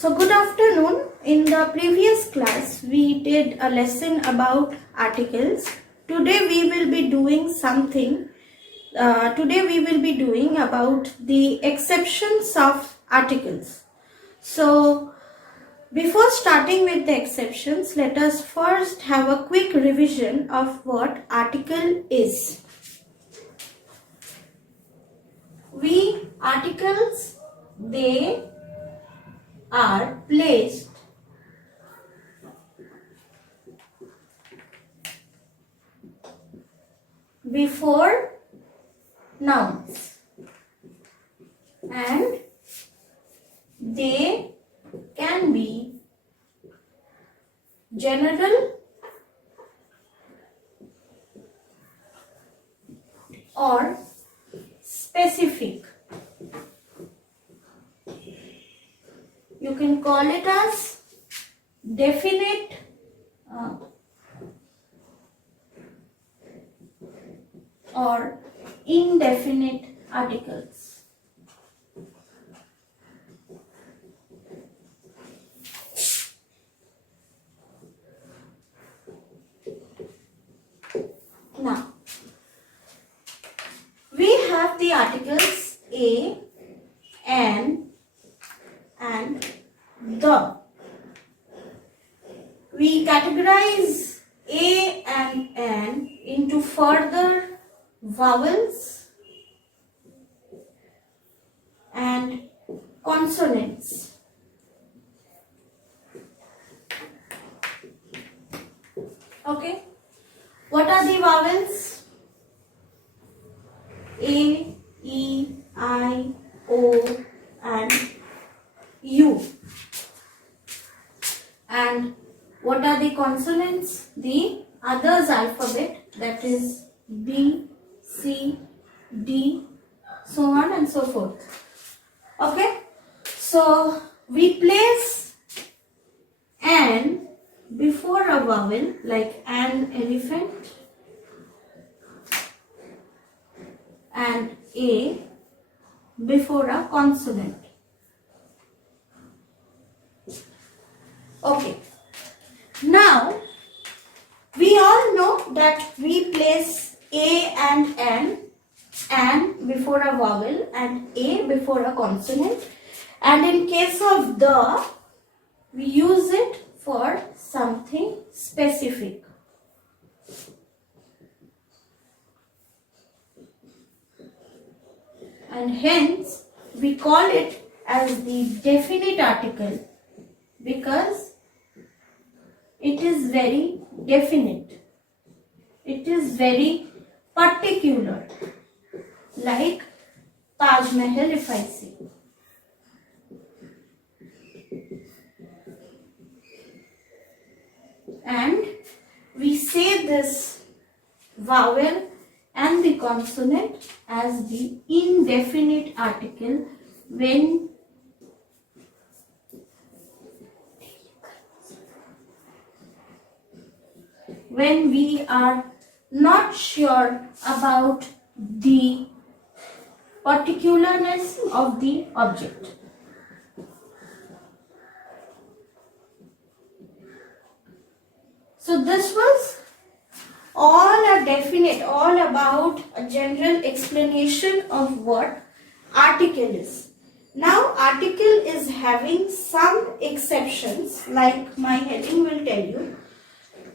So good afternoon. In the previous class, we did a lesson about articles. Today we will be doing something. Today we will be doing about the exceptions of articles. So before starting with the exceptions, let us first have a quick revision of what article is. Articles, they are placed before nouns and they can be general or specific. You can call it as definite or indefinite articles. Now, we have the articles a, an, and the. We categorize a and an into further vowels and consonants. Okay, what are the vowels? A, E, I, O and U. And what are the consonants? The others alphabet, that is B, C, D, so on and so forth. Okay, so we place an before a vowel like an elephant and a before a consonant. Okay, now we all know that we place a and an before a vowel and a before a consonant, and in case of the, we use it for something specific. And hence we call it as the definite article because it is very definite. It is very particular, like Taj Mahal if I say. And we say this vowel and the consonant as the indefinite article when we are not sure about the particularness of the object. So this was all about a general explanation of what article is. Now article is having some exceptions, like my heading will tell you.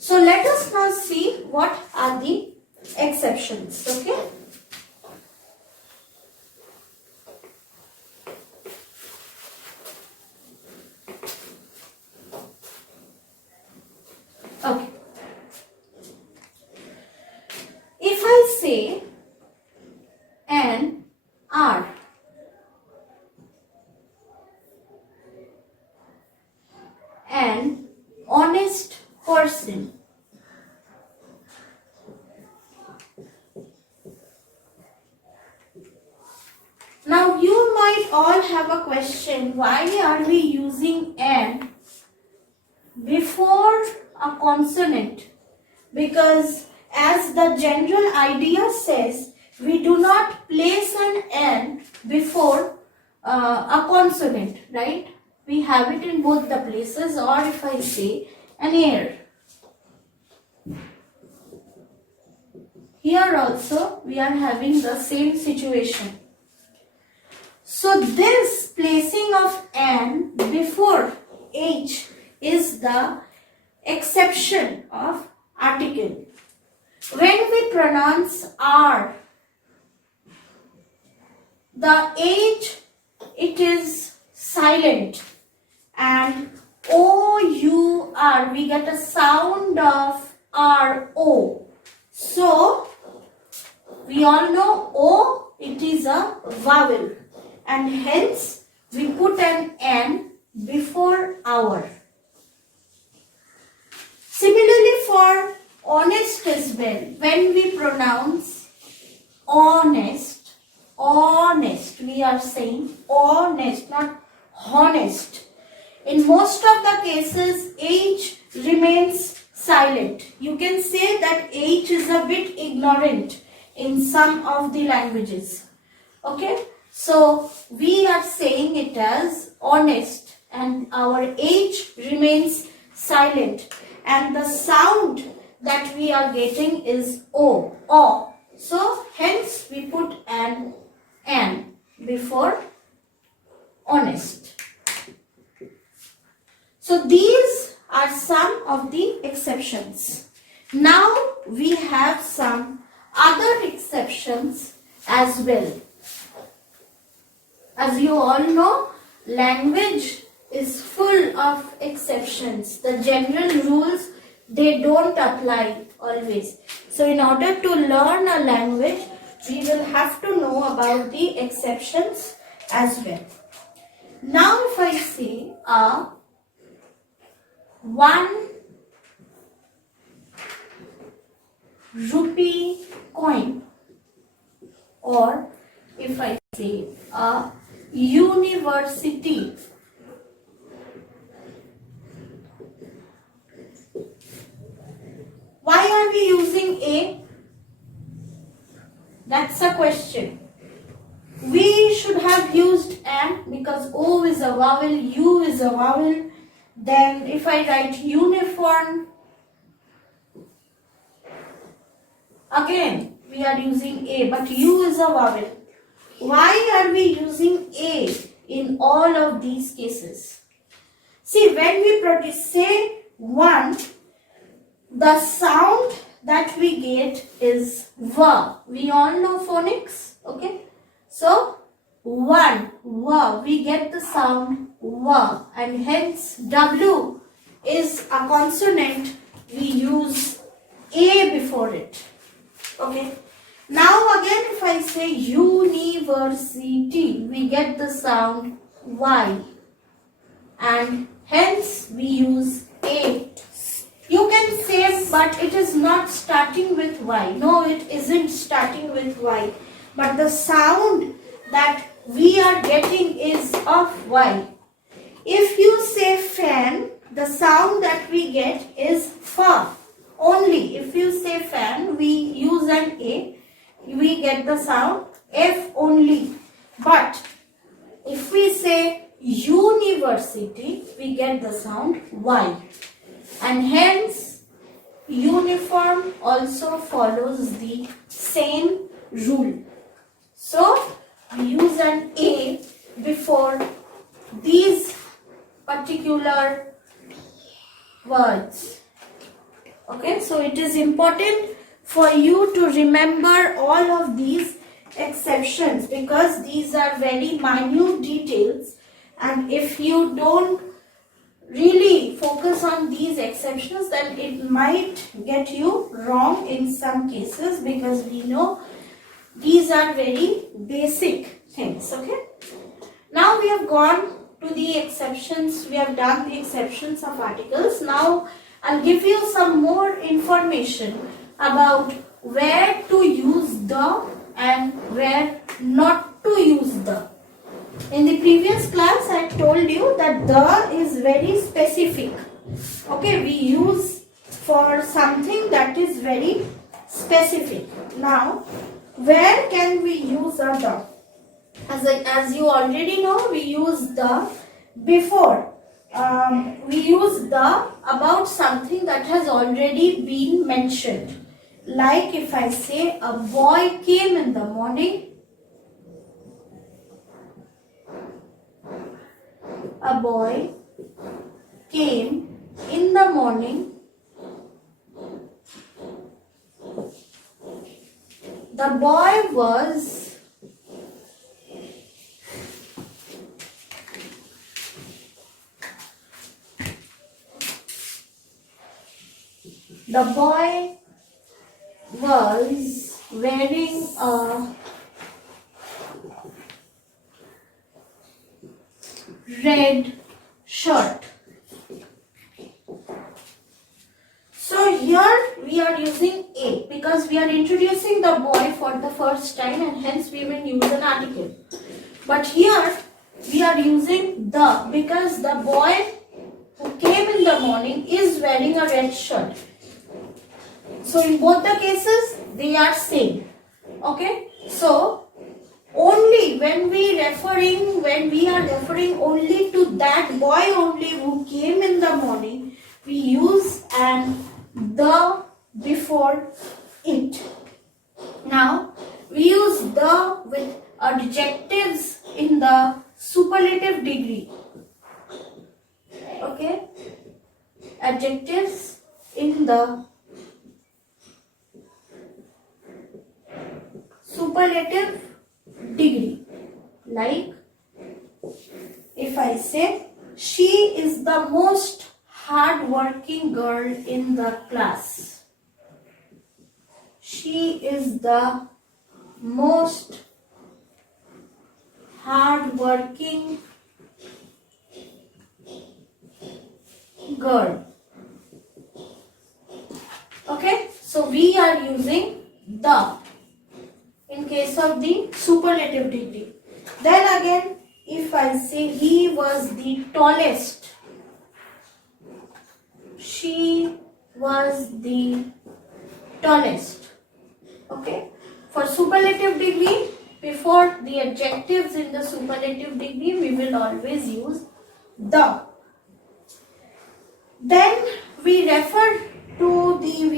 So let us now see what are the exceptions. Okay. Okay. If I say an honest person, now you might all have a question, why are we using an before a consonant? Because as the general idea says, we do not place an before a consonant, right? We have it in cases, or if I say an air. Here also we are having the same situation. So this placing of an before H is the exception of article. When we pronounce R, the H, it is silent, and O-U-R, we get a sound of R-O. So we all know O, it is a vowel, and hence we put an N before our. Similarly for honest as well, when we pronounce honest, honest, we are saying honest, not honest. In most of the cases, H remains silent. You can say that H is a bit ignorant in some of the languages. Okay, so we are saying it as honest, and our H remains silent, and the sound that we are getting is O, O. So hence we put an N before honest. So these are some of the exceptions. Now we have some other exceptions as well. As you all know, language is full of exceptions. The general rules, they don't apply always. So in order to learn a language, we will have to know about the exceptions as well. Now if I say a 1 rupee coin, or if I say a university, why are we using A? That's a question. We should have used an because O is a vowel, U is a vowel. Then if I write uniform, again we are using A, but U is a vowel. Why are we using A in all of these cases? See, when we say 1, the sound that we get is V. We all know phonics, okay? So 1, V, we get the sound V, and hence W is a consonant, we use A before it, okay? Now again if I say university, we get the sound Y, and hence we use A. You can say, but it is not starting with Y. No, it isn't starting with Y. But the sound that we are getting is of Y. If you say fan, the sound that we get is Fa only. If you say fan, we use an A, we get the sound F only. But if we say university, we get the sound Y. And hence uniform also follows the same rule. So we use an A before these particular words. Okay, so it is important for you to remember all of these exceptions because these are very minute details, and if you don't really focus on these exceptions, then it might get you wrong in some cases, because we know these are very basic things. Okay, now we have gone to the exceptions, we have done the exceptions of articles. Now I'll give you some more information about where to use the and where not to use the. In the previous class, I told you that the is very specific. Okay, we use for something that is very specific. Now, where can we use a the? As you already know, we use the before we use the about something that has already been mentioned. Like if I say a boy came in the morning, a boy came in the morning, the boy was wearing a red shirt. So here we are using a because we are introducing the boy for the first time and hence we will use an article. But here we are using the because the boy who came in the morning is wearing a red shirt. So in both the cases they are same. Okay. So only when we are referring only to that boy only who came in the morning, we use an the before it. Now we use the with adjectives in the superlative degree. Okay, adjectives in the superlative degree. Like if I say she is the most hard-working girl in the class. She is the most hard-working girl. Okay, so we are using the in case of the superlative degree. Then again, if I say he was the tallest, she was the tallest. Okay. For superlative degree, before the adjectives in the superlative degree, we will always use the. Then we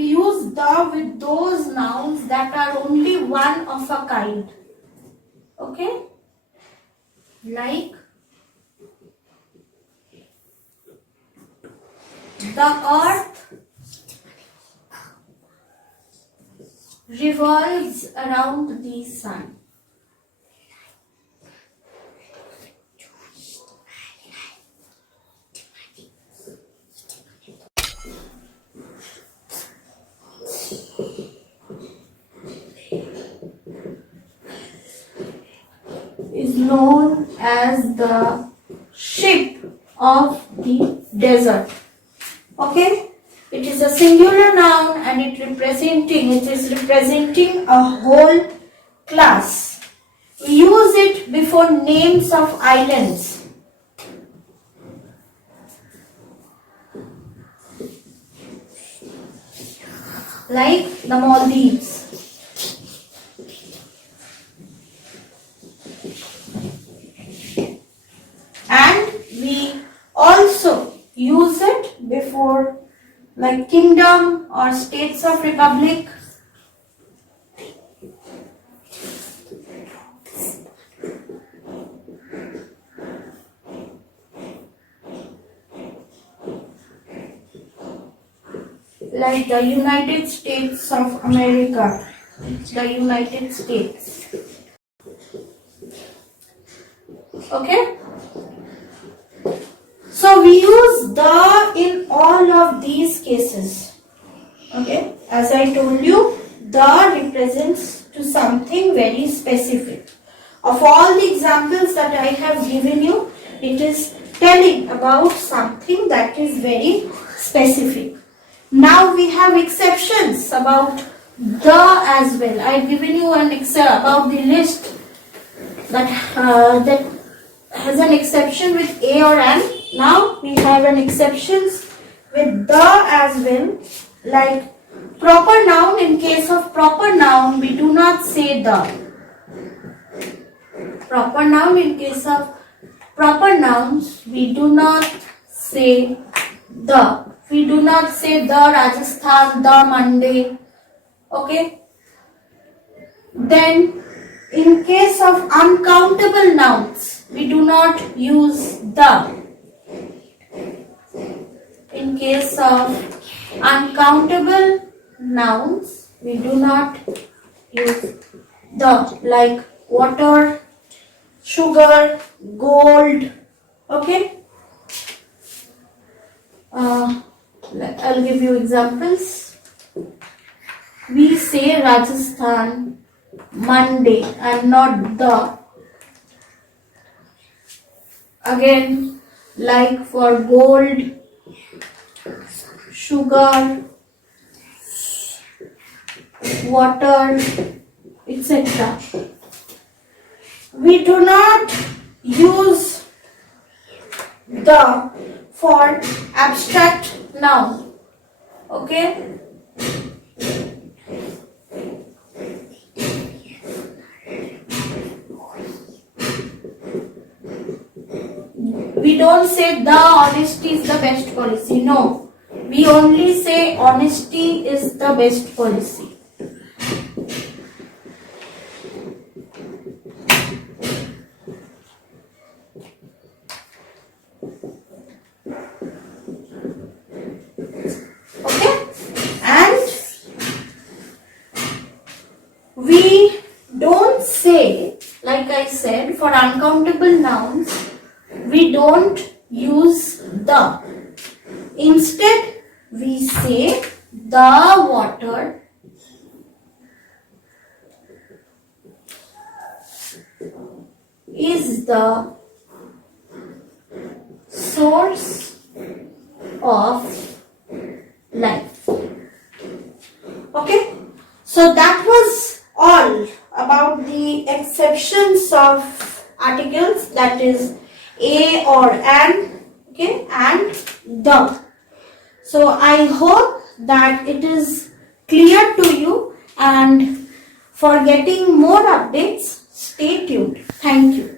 use the with those nouns that are only one of a kind. Okay. Like the earth revolves around the sun. Is known as the ship of the desert. Okay, it is a singular noun and it is representing a whole class. We use it before names of islands. Like the Maldives. And we also use it before like kingdom or states of republic. Like the United States of America, the United States. Okay. So we use the in all of these cases. Okay. As I told you, the represents to something very specific. Of all the examples that I have given you, it is telling about something that is very specific. Now we have exceptions about the as well. I have given you an about the list that has an exception with a or an. Now we have an exceptions with the as well. Like proper noun, in case of proper noun, we do not say the. Proper noun, in case of proper nouns, we do not say the. We do not say the Rajasthan, the Monday. Okay. Then in case of uncountable nouns, we do not use the. In case of uncountable nouns, we do not use the, like water, sugar, gold. Okay. I'll give you examples. We say Rajasthan, Monday, and not the. Again, like for gold, sugar, water, etc. We do not use the for abstract noun. Okay. We don't say the honesty is the best policy. No. We only say honesty is the best policy. Okay? And we don't say, like I said, for uncountable nouns, we don't use the. Instead, we say the water is the source of life. Okay, so that was all about the exceptions of articles, that is a or an, okay, and the. So I hope that it is clear to you, and for getting more updates, stay tuned. Thank you.